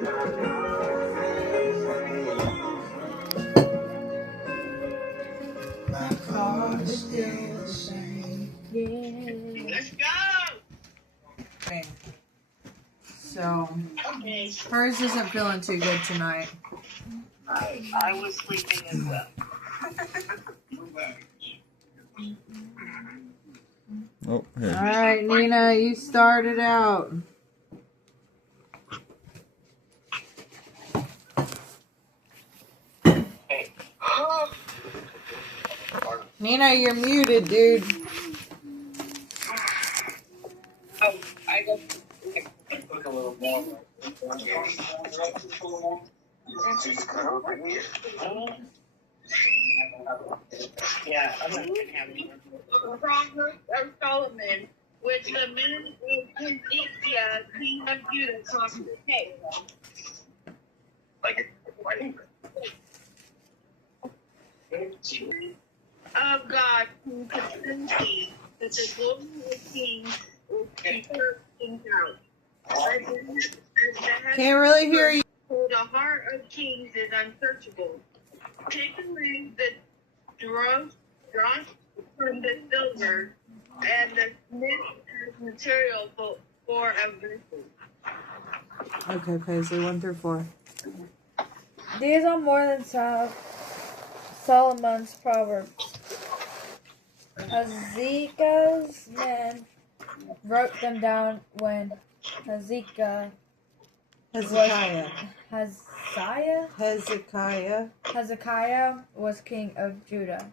My car is still the same. Yeah. Let's go. Okay. So, hers isn't feeling too good tonight. I was sleeping as well. Oh, here. All right, Nina, you started out. Nina, you're muted, dude. Oh, I go. Look a little more. Yeah, I'm not gonna have any. Proverbs of Solomon, which the men of King king of Judah, conquered. Hey. Of God who concerns thee, that the glory of kings is preserved in power. Can't really hear you. For the heart of kings is unsearchable. Take away the dross from the silver, and the smith as material for a vessel. Okay, Paisley, 1 through 4. These are more than Solomon's Proverbs. Hezekiah's men wrote them down when Hezekiah was king of Judah.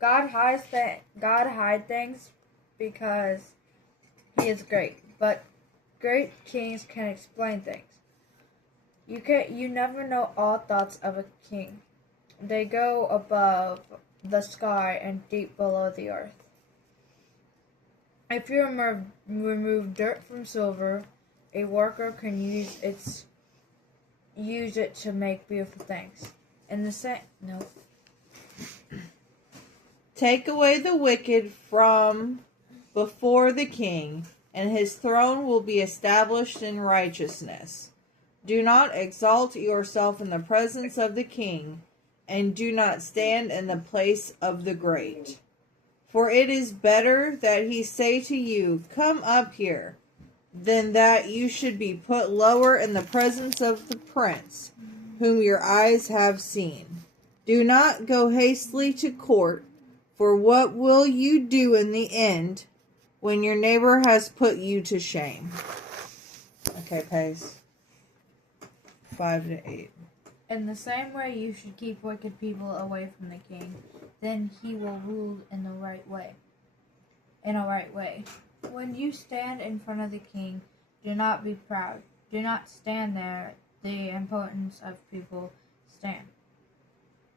God hides things because he is great, but great kings can explain things. You never know all thoughts of a king. They go above the sky and deep below the earth. If you remove dirt from silver, a worker can use it to make beautiful things. Take away the wicked from before the king, and his throne will be established in righteousness. Do not exalt yourself in the presence of the king, and do not stand in the place of the great. For it is better that he say to you, "Come up here," than that you should be put lower in the presence of the prince, whom your eyes have seen. Do not go hastily to court, for what will you do in the end when your neighbor has put you to shame? Okay, Pace. 5 to 8. In the same way, you should keep wicked people away from the king. Then he will rule in a right way. When you stand in front of the king, do not be proud. Do not stand there. The importance of people stand.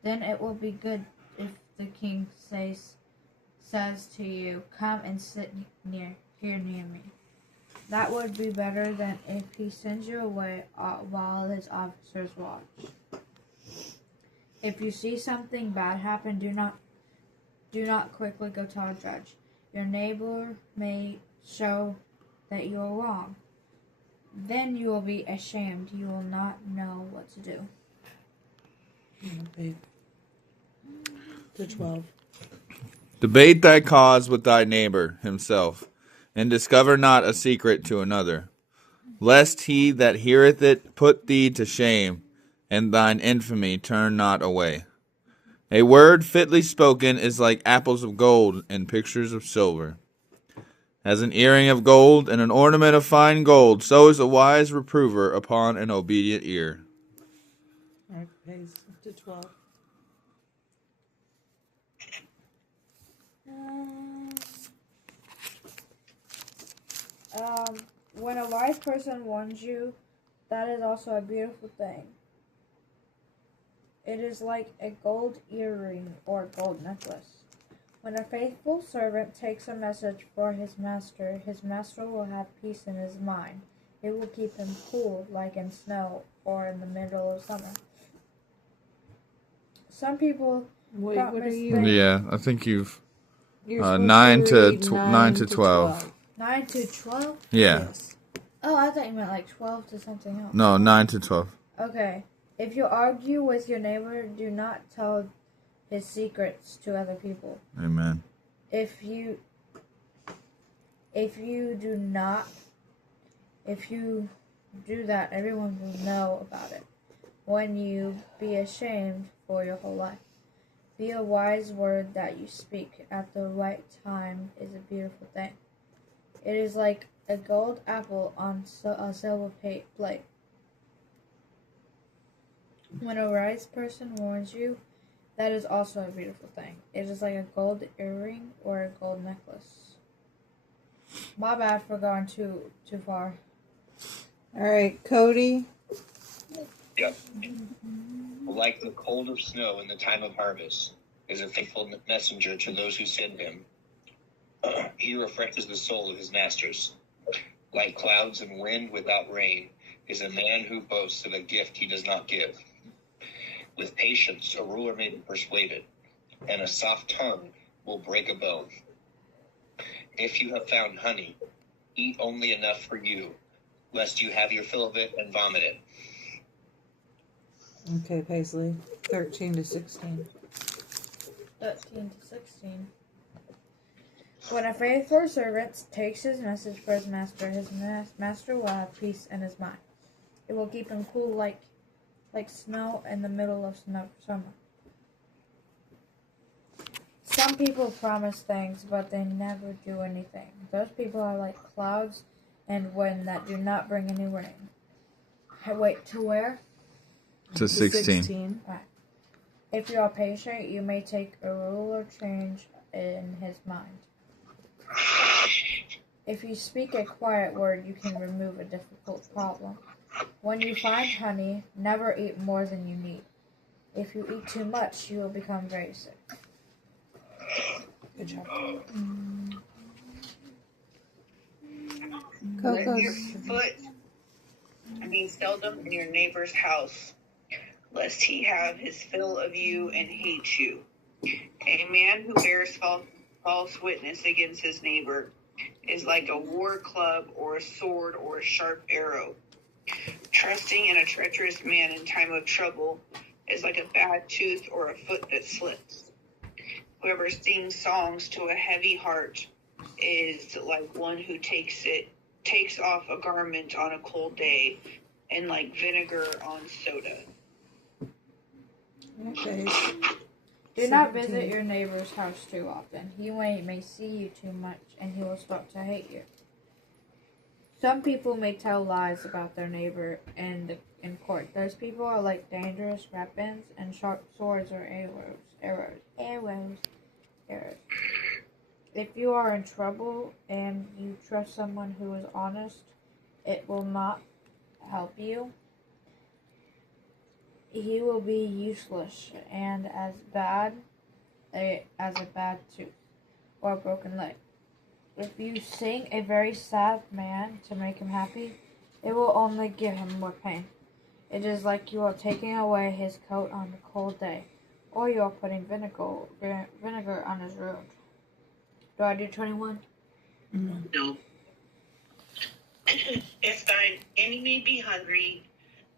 Then it will be good if the king says to you, "Come and sit here near me." That would be better than if he sends you away while his officers watch. If you see something bad happen, do not quickly go tell a judge. Your neighbor may show that you are wrong. Then you will be ashamed. You will not know what to do. To 12. Debate thy cause with thy neighbor himself, and discover not a secret to another, lest he that heareth it put thee to shame, and thine infamy turn not away. A word fitly spoken is like apples of gold and pictures of silver. As an earring of gold and an ornament of fine gold, so is a wise reprover upon an obedient ear. All right, Pace. To 12. When a wise person warns you, that is also a beautiful thing. It is like a gold earring or gold necklace. When a faithful servant takes a message for his master will have peace in his mind. It will keep him cool, like in snow or in the middle of summer. Some people Wait, what are you? Yeah, I think you've 9 9 to to 12. 9 to 12? Yeah. Yes. Oh, I thought you meant like 12 to something else. No, 9 to 12. Okay. If you argue with your neighbor, do not tell his secrets to other people. Amen. If you do that, everyone will know about it. When you be ashamed for your whole life. Be a wise word that you speak at the right time is a beautiful thing. It is like a gold apple on a silver plate. When a wise person warns you, that is also a beautiful thing. It is like a gold earring or a gold necklace. My bad for going too far. All right, Cody. Yep. Like the cold of snow in the time of harvest is a faithful messenger to those who send him. He refreshes the soul of his masters. Like clouds and wind without rain is a man who boasts of a gift he does not give. With patience, a ruler may be persuaded, and a soft tongue will break a bone. If you have found honey, eat only enough for you, lest you have your fill of it and vomit it. Okay, Paisley. 13 to 16. 13 to 16. When a faithful servant takes his message for his master will have peace in his mind. It will keep him cool like snow in the middle of summer. Some people promise things, but they never do anything. Those people are like clouds and wind that do not bring any rain. Wait, to where? To 16. Right. If you are patient, you may take a ruler change in his mind. If you speak a quiet word, you can remove a difficult problem. When you find honey, never eat more than you need. If you eat too much, you will become very sick. Good job. Let your foot be seldom in your neighbor's house, lest he have his fill of you and hate you. A man who bears false witness against his neighbor is like a war club or a sword or a sharp arrow. Trusting in a treacherous man in time of trouble is like a bad tooth or a foot that slips. Whoever sings songs to a heavy heart is like one who takes off a garment on a cold day, and like vinegar on soda. Okay. Do not visit your neighbor's house too often. He may see you too much, and he will start to hate you. Some people may tell lies about their neighbor in court. Those people are like dangerous weapons and sharp swords or arrows. If you are in trouble and you trust someone who is honest, it will not help you. He will be useless and as bad as a bad tooth or a broken leg. If you sing a very sad man to make him happy, it will only give him more pain. It is like you are taking away his coat on a cold day, or you are putting vinegar on his wound. Do I do 21? No. If thine enemy be hungry,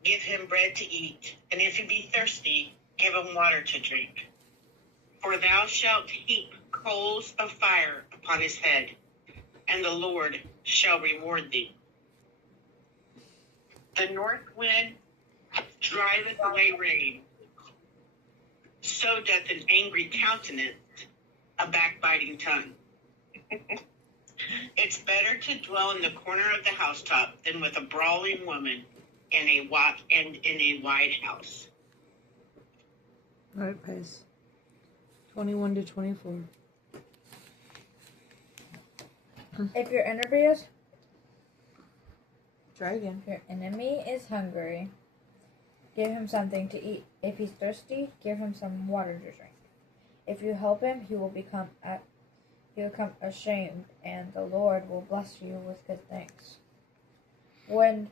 give him bread to eat, and if he be thirsty, give him water to drink. For thou shalt heap coals of fire upon his head, and the Lord shall reward thee. The north wind driveth away rain, so doth an angry countenance a backbiting tongue. It's better to dwell in the corner of the housetop than with a brawling woman in a wide house. All right, Pace. 21 to 24. If your enemy is Try again. If your enemy is hungry, give him something to eat. If he's thirsty, give him some water to drink. If you help him, he will become ashamed, and the Lord will bless you with good things. When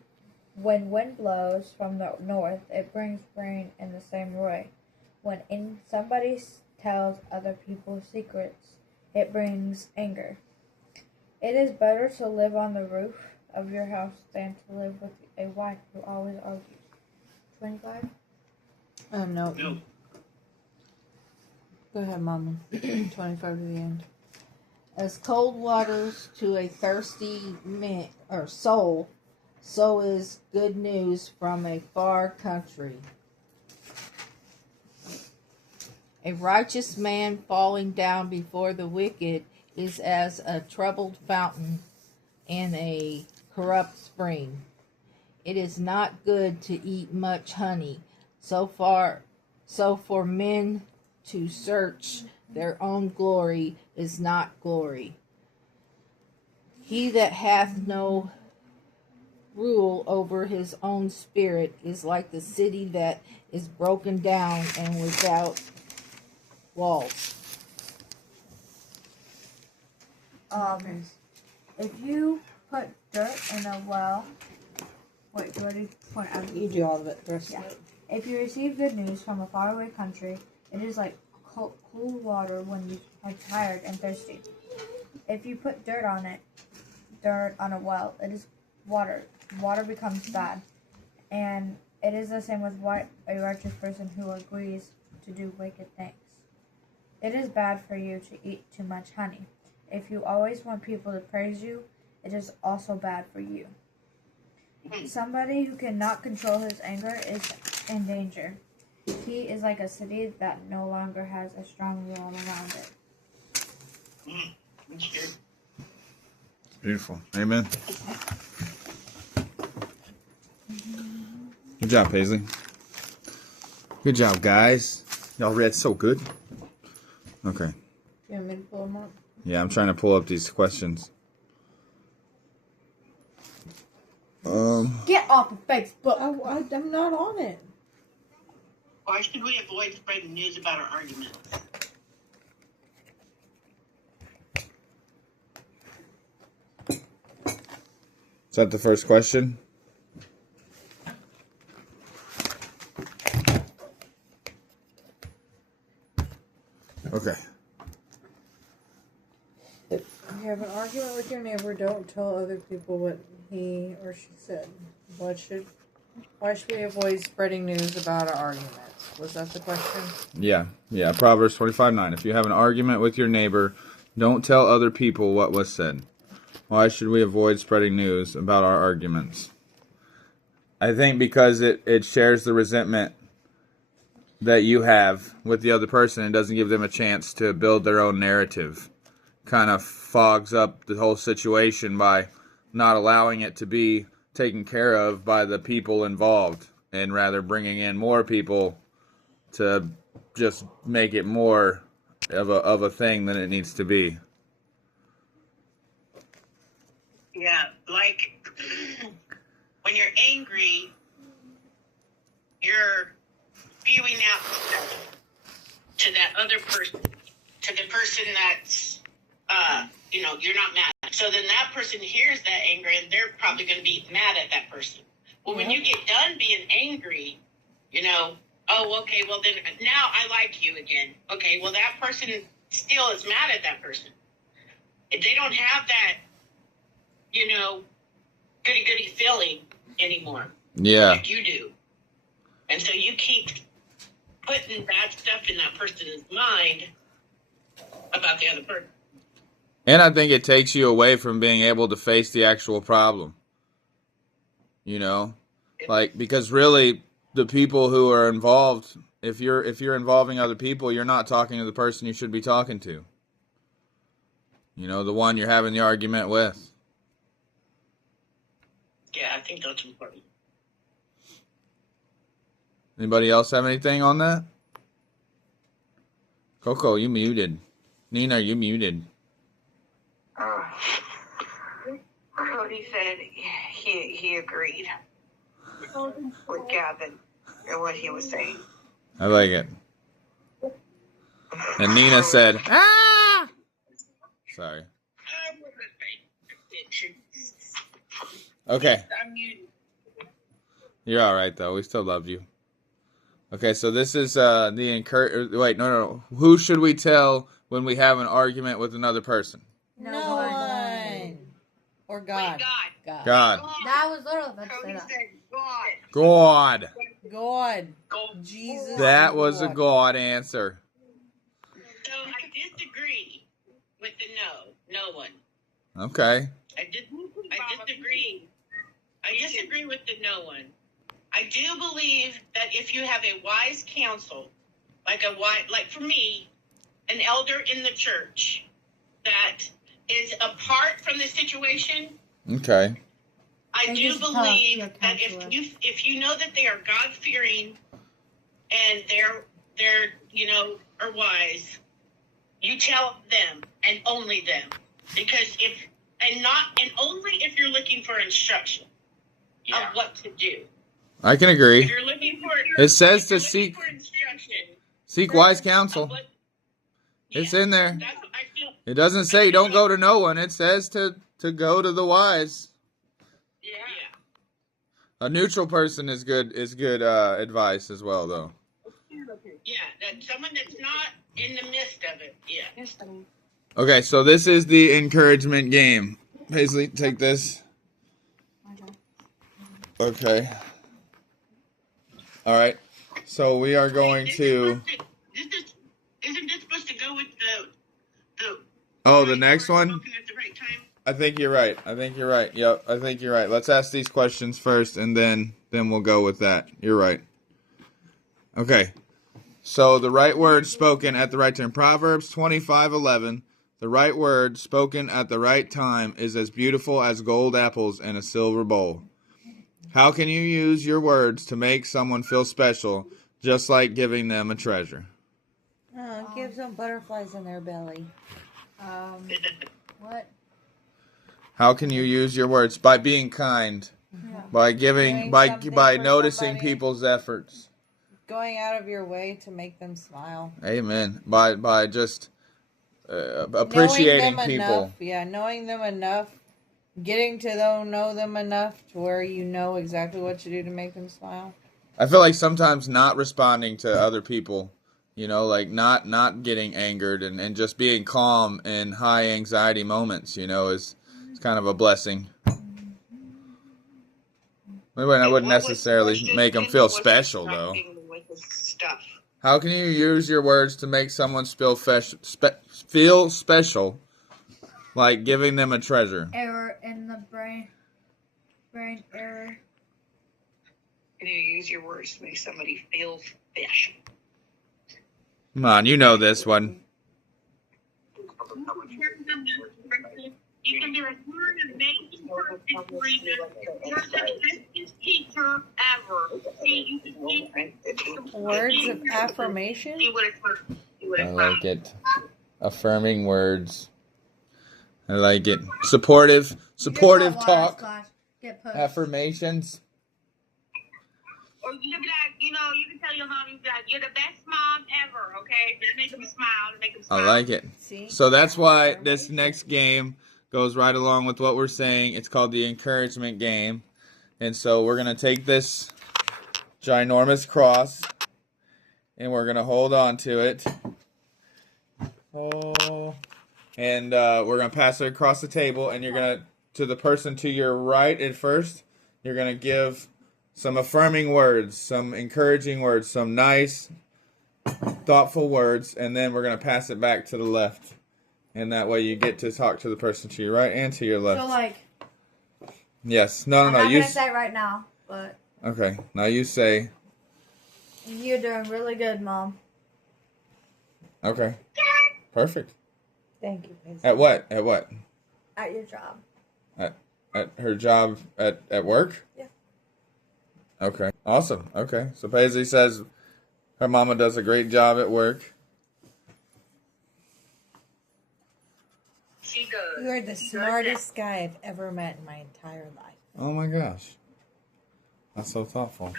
wind blows from the north, it brings rain in the same way. When somebody tells other people's secrets, it brings anger. It is better to live on the roof of your house than to live with a wife who always argues. 25. No. No. Go ahead, Mama. 25 to the end. As cold waters to a thirsty soul, so is good news from a far country. A righteous man falling down before the wicked is as a troubled fountain and a corrupt spring. It is not good to eat much honey, so for men to search their own glory is not glory. He that hath no rule over his own spirit is like the city that is broken down and without walls. If you put dirt in a well, wait, do I point out? You do all of it. Yeah. If you receive good news from a faraway country, it is like cool water when you are tired and thirsty. If you put dirt on a well, it is water. Water becomes bad, and it is the same with a righteous person who agrees to do wicked things. It is bad for you to eat too much honey. If you always want people to praise you, it is also bad for you. Somebody who cannot control his anger is in danger. He is like a city that no longer has a strong wall around it. That's good. Beautiful. Amen. Good job, Paisley. Good job, guys. Y'all read so good. Okay. You want me to pull them up? Yeah, I'm trying to pull up these questions. Get off of Facebook. I'm not on it. Why should we avoid spreading news about our arguments? Is that the first question? Okay. If you have an argument with your neighbor, don't tell other people what he or she said. Why should we avoid spreading news about our arguments? Was that the question? Yeah. Proverbs 25:9. If you have an argument with your neighbor, don't tell other people what was said. Why should we avoid spreading news about our arguments? I think because it shares the resentment that you have with the other person and doesn't give them a chance to build their own narrative. Kind of fogs up the whole situation by not allowing it to be taken care of by the people involved, and rather bringing in more people to just make it more of a thing than it needs to be. Yeah, like when you're angry, you're spewing out stuff to that other person, to the person that's, you're not mad. So then that person hears that anger and they're probably going to be mad at that person. Well, when you get done being angry, oh, okay, well then now I like you again. Okay, well that person still is mad at that person. If they don't have that, goody-goody feeling anymore. Yeah. Like you do. And so you keep putting bad stuff in that person's mind about the other person. And I think it takes you away from being able to face the actual problem. Because really the people who are involved, if you're involving other people, you're not talking to the person you should be talking to. The one you're having the argument with. Yeah, I think that's important. Anybody else have anything on that? Coco, you muted. Nina, you muted. Cody said he agreed with Gavin and what he was saying. I like it. And Nina said, ah! Sorry. Okay. You're all right, though. We still love you. Okay, so this is the encourage. Wait, no. Who should we tell when we have an argument with another person? No one. Or God. Wait, God. God. That was literally about to say Cody that. said God. God. God. Jesus. That is was a God. God answer. So I disagree with the no one. Okay. I disagree. I disagree with the no one. I do believe that if you have a wise counsel, like for me, an elder in the church that is apart from the situation, Okay. I And do you should tell believe your that counselor. if you know that they are God fearing and they're are wise, you tell them and only them, because only if you're looking for instruction of what to do. I can If agree. you're looking for It says if to you're looking seek for instruction wise of counsel. what, It's yeah, in there. that's what I feel. It doesn't say don't go to no one. It says to go to the wise. Yeah. A neutral person is good advice as well, though. Yeah, that someone that's not in the midst of it. Yeah. Okay, so this is the encouragement game. Paisley, take this. Okay. All right. So we are going to. Isn't this supposed to go with the? Oh, the next one? Spoken at the right time? I think you're right. Yep, I think you're right. Let's ask these questions first, and then we'll go with that. You're right. Okay. So the right word spoken at the right time. Proverbs 25:11. The right word spoken at the right time is as beautiful as gold apples in a silver bowl. How can you use your words to make someone feel special, just like giving them a treasure? Oh, give some butterflies in their belly. What? How can you use your words? By being kind, Yeah. by giving, Doing by something for noticing somebody. people's efforts. Going out of your way to make them smile. Amen. By just Knowing appreciating them people. enough. Yeah, knowing them enough. Getting to know them enough to where you know exactly what to do to make them smile. I feel like sometimes not responding to other people, like not getting angered and just being calm in high anxiety moments, is kind of a blessing. I wouldn't necessarily make them feel special, though. How can you use your words to make someone feel special, like giving them a treasure? Error in the brain error. Can you use your words to make somebody feel special? Come on, you know this one. You can do a word amazing person for you. You're the best teacher ever. See, you can Words of affirmation? I like it. Affirming words. I like it. Supportive talk. Get pushed. Affirmations. Or you can be like, you can tell your mom, you're the best mom ever, okay? Just make them smile, I like it. See? So that's why this next game goes right along with what we're saying. It's called the encouragement game. And so we're going to take this ginormous cross and we're going to hold on to it. Oh. And we're going to pass it across the table, and you're going to the person to your right at first, you're going to give some affirming words, some encouraging words, some nice, thoughtful words, and then we're going to pass it back to the left. And that way you get to talk to the person to your right and to your left. So, like... Yes. No. I'm not going to say it right now, but... Okay. Now you say... You're doing really good, Mom. Okay. Perfect. Thank you, Paisley. At what? At what? At your job. At her job at work? Yeah. Okay. Awesome. Okay. So Paisley says her mama does a great job at work. She does. You are the smartest guy I've ever met in my entire life. Oh my gosh. That's so thoughtful.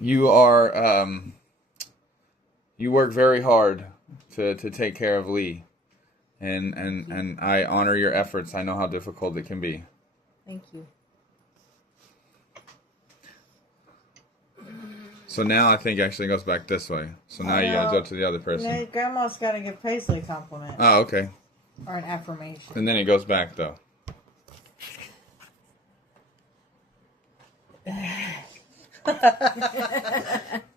You are you work very hard to take care of Lee. And I honor your efforts. I know how difficult it can be. Thank you. So now I think actually it goes back this way. So now you gotta go to the other person. No, Grandma's got to give Paisley a compliment. Oh, okay. Or an affirmation. And then it goes back though.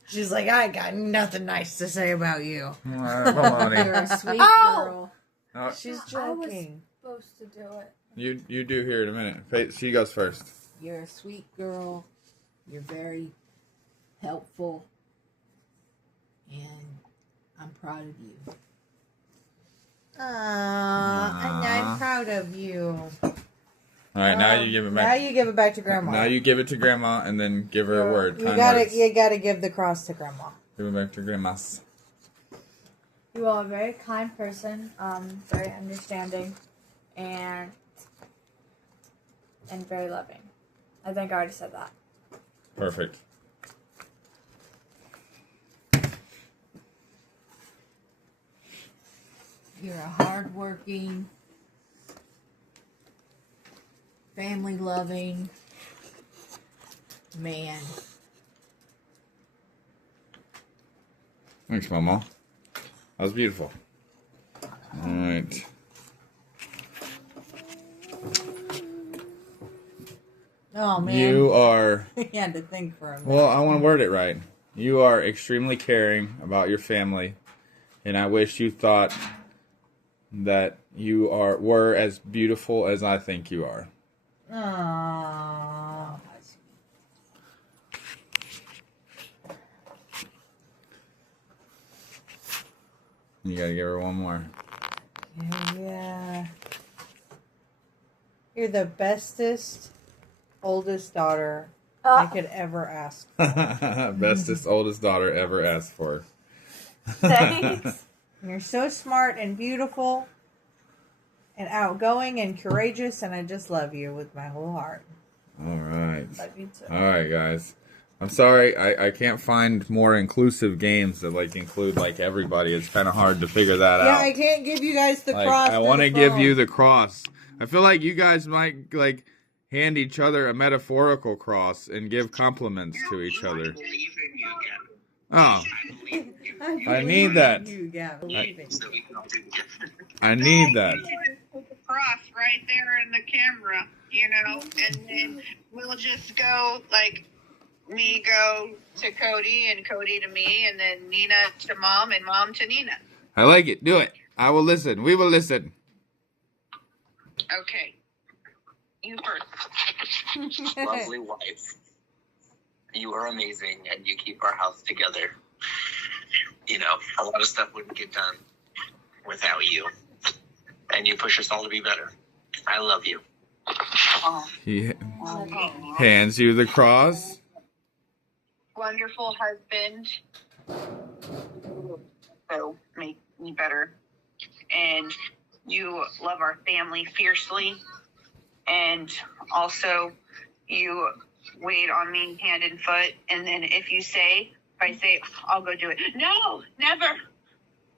She's like, I got nothing nice to say about you. You're a sweet girl. Oh, She's I was joking. supposed to do it. you do here in a minute. She goes first. You're a sweet girl. You're very helpful. And I'm proud of you. I'm proud of you. All right, now you give it Now back. you give it back to Grandma. Now you give it to Grandma, and then give her a word. You Kind gotta, words. you gotta give the cross to Grandma. Give it back to Grandma's. You are a very kind person, very understanding, and very loving. I think I already said that. Perfect. You're a hardworking, family-loving man. Thanks, Mama. That was beautiful. All right. Oh, man. You are. You had to think for a minute. Well, I want to word it right. You are extremely caring about your family, and I wish you thought that you were as beautiful as I think you are. Aww. You gotta give her one more. Yeah. You're the bestest, oldest daughter I could ever ask. Bestest, oldest daughter ever asked for. Thanks. You're so smart and beautiful and outgoing and courageous, and I just love you with my whole heart. All right. Love you too. All right, guys. I'm sorry, I can't find more inclusive games that include everybody. It's kind of hard to figure that Yeah, out. I can't give you guys the cross. I want to give you the cross. I feel like you guys might hand each other a metaphorical cross and give compliments to each other. I believe in you, Gavin. Oh, I believe in you. I need that. You, Gavin. So we can all do it. I need that. Put the cross right there in the camera, and then we'll just go me go to Cody and Cody to me, and then Nina to Mom and Mom to Nina. I like it. Do it. I will listen. We will listen. Okay. You first. Lovely wife. You are amazing, and you keep our house together. A lot of stuff wouldn't get done without you. And you push us all to be better. I love you. He hands you the cross. Wonderful husband. So make me better. And you love our family fiercely. And also you wait on me hand and foot. And then if I say, I'll go do it. No, never.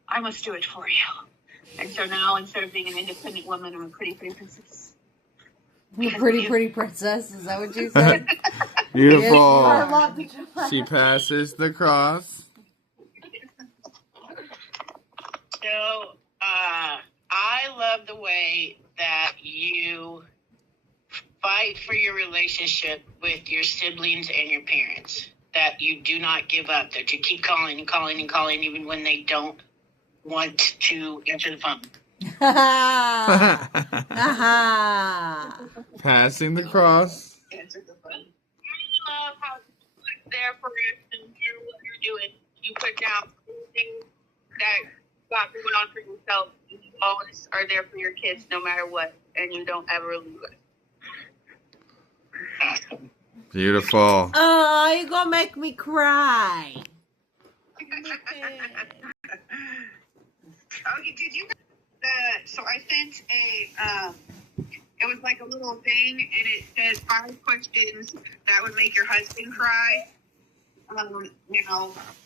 I must do it for you. And so now, instead of being an independent woman, I'm a pretty princess. Pretty princess. Is that what you said? Beautiful. She passes the cross. So, I love the way that you fight for your relationship with your siblings and your parents. That you do not give up. That you keep calling and calling and calling even when they don't want to answer the phone. Passing the cross. Answer the phone. I love how you're there for us no matter what you're doing. You put down everything that got going on for yourself. You always are there for your kids no matter what, and you don't ever leave us. Beautiful. Oh, you're gonna make me cry. Did you? So I sent it was like a little thing, and it says 5 questions that would make your husband cry. Now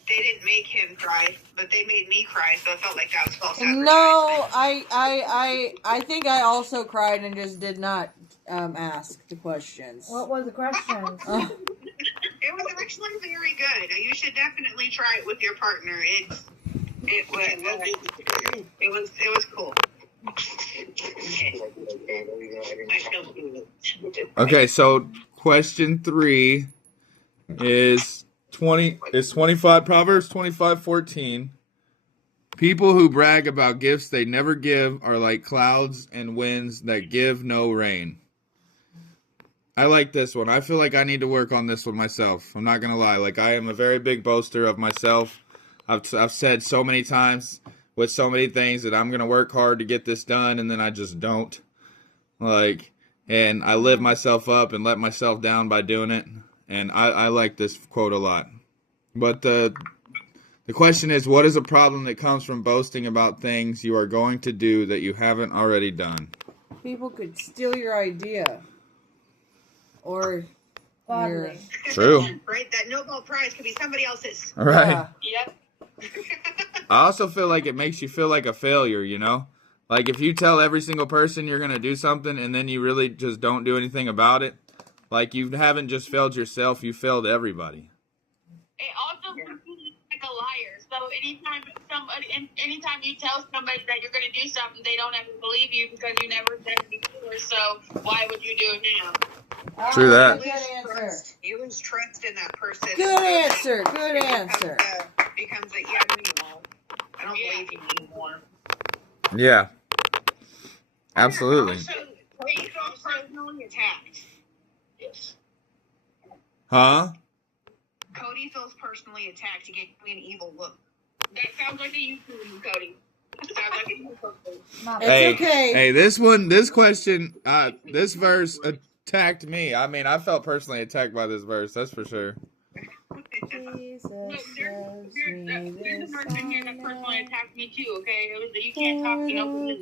they didn't make him cry, but they made me cry, so it felt like that was false advertising. No, I think I also cried and just did not ask the questions. What were the questions? It was actually very good. You should definitely try it with your partner. It was cool. Okay, so question 3 is 25 Proverbs 25:14. People who brag about gifts they never give are like clouds and winds that give no rain. I like this one. I feel like I need to work on this one myself. I'm not gonna lie. Like, I am a very big boaster of myself. I've said so many times with so many things that I'm gonna work hard to get this done, and then I just don't. Like, and I lift myself up and let myself down by doing it. And I like this quote a lot. But the question is, what is a problem that comes from boasting about things you are going to do that you haven't already done? People could steal your idea. Or your... Gladly. True. Right? That Nobel Prize could be somebody else's. Right. Yeah. Yep. I also feel like it makes you feel like a failure, you know? Like, if you tell every single person you're going to do something and then you really just don't do anything about it, like, you haven't just failed yourself, you failed everybody. It also makes you like a liar. So anytime you tell somebody that you're going to do something, they don't ever believe you because you never said it before. So why would you do it now? True that. Good answer. You lose trust in that person. Good answer. Good answer. Becomes a I don't believe you anymore. Yeah. Absolutely. Also, Cody feels personally attacked. Yes. Huh? Cody feels personally attacked. He gave me an evil look. That sounds like a you, Cody. Sounds like a you. Not Hey, okay. Hey, this question, this verse attacked me. I mean, I felt personally attacked by this verse, that's for sure. Jesus There's a person here that personally attacked me too, okay? It was that you can't talk to nobody.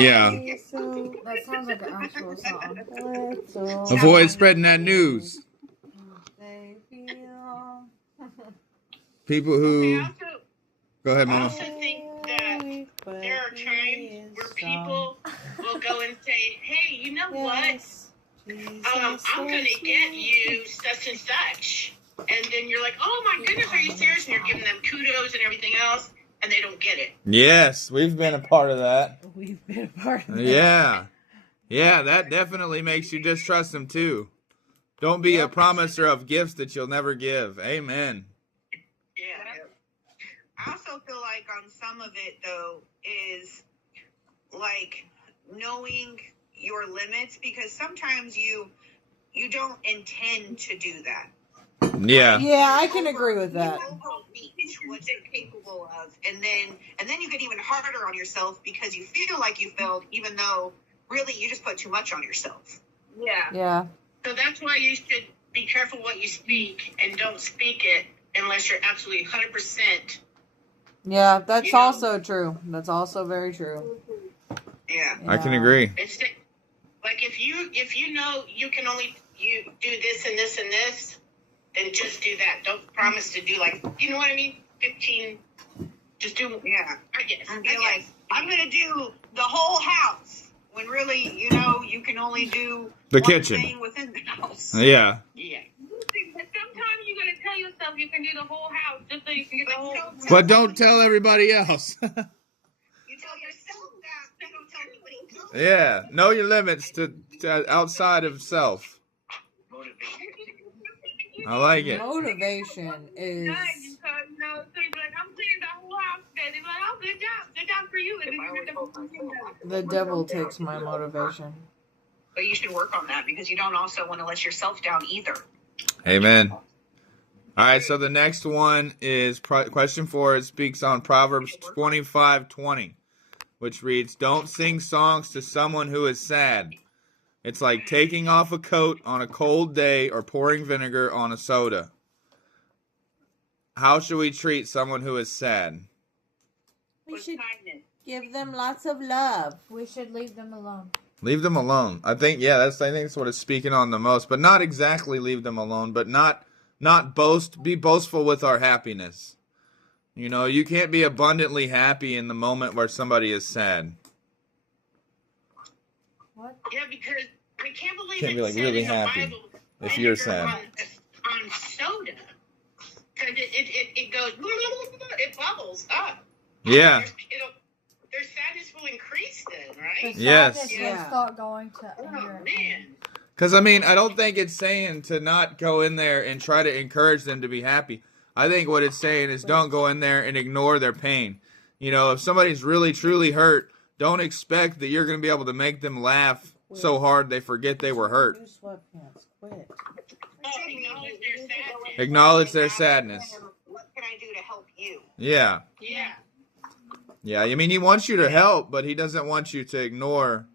Yeah. That sounds like an actual song. Avoid spreading that news. People who... Go ahead, I Mama. also think that there are times where people will go and say, hey, you know what? I'm going to get you such and such. And then you're like, oh my goodness, are you serious? And you're giving them kudos and everything else, and they don't get it. Yes, we've been a part of that. We've been a part of that. Yeah. Yeah, that definitely makes you distrust them too. Don't be a promiser of gifts that you'll never give. Amen. Yeah. I also feel like on some of it, though, is like knowing your limits, because sometimes you don't intend to do that. Yeah. Yeah, I can agree with that. You overreach what you're capable of, and then you get even harder on yourself because you feel like you failed, even though really you just put too much on yourself. Yeah. Yeah. So that's why you should be careful what you speak, and don't speak it unless you're absolutely 100%. Yeah, that's also true. That's also very true. Yeah. I can agree. It's like if you know you can only do this and this and this, then just do that. Don't promise to do you know what I mean? 15. Just do. Yeah. I guess. Like, I'm gonna do the whole house when really you can only do The one kitchen thing within the house. Yeah. Yeah. But sometimes you gotta tell yourself you can do the whole house just so you can get the whole. But don't tell everybody else. You tell yourself that. You don't tell anybody else. Yeah. Know your limits to outside of self. I like it. Motivation is... So you're like, I'm cleaning the whole house today. They're like, oh, good job for you. And then The devil takes my motivation. But you should work on that because you don't also want to let yourself down either. Amen. All right, so the next one is question 4. It speaks on Proverbs 25:20, which reads, "Don't sing songs to someone who is sad. It's like taking off a coat on a cold day or pouring vinegar on a soda." How should we treat someone who is sad? We should give them lots of love. We should leave them alone. Leave them alone. I think that's what it's speaking on the most, but not exactly leave them alone, but not be boastful with our happiness. You know, you can't be abundantly happy in the moment where somebody is sad. What? Yeah, because I can't believe Can't be it like said really in the happy Bible if you're sad. on on soda because it goes, it bubbles up. Yeah. Their sadness will increase then, The right? Yes. sadness will Yeah. start going to Oh, anger. man. Because, I mean, I don't think it's saying to not go in there and try to encourage them to be happy. I think what it's saying is don't go in there and ignore their pain. You know, if somebody's really, truly hurt, don't expect that you're going to be able to make them laugh so hard they forget they were hurt. New sweatpants. Quit. Acknowledge their sadness. Acknowledge their sadness. What can I do to help you? Yeah. Yeah. Yeah, I mean, he wants you to help, but he doesn't want you to ignore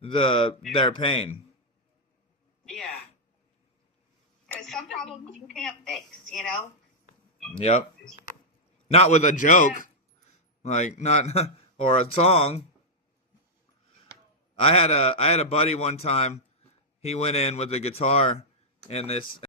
their pain. Yeah. Because some problems you can't fix, you know? Yep. Not with a joke. Like, not, or a song. I had a buddy one time, he went in with a guitar, and this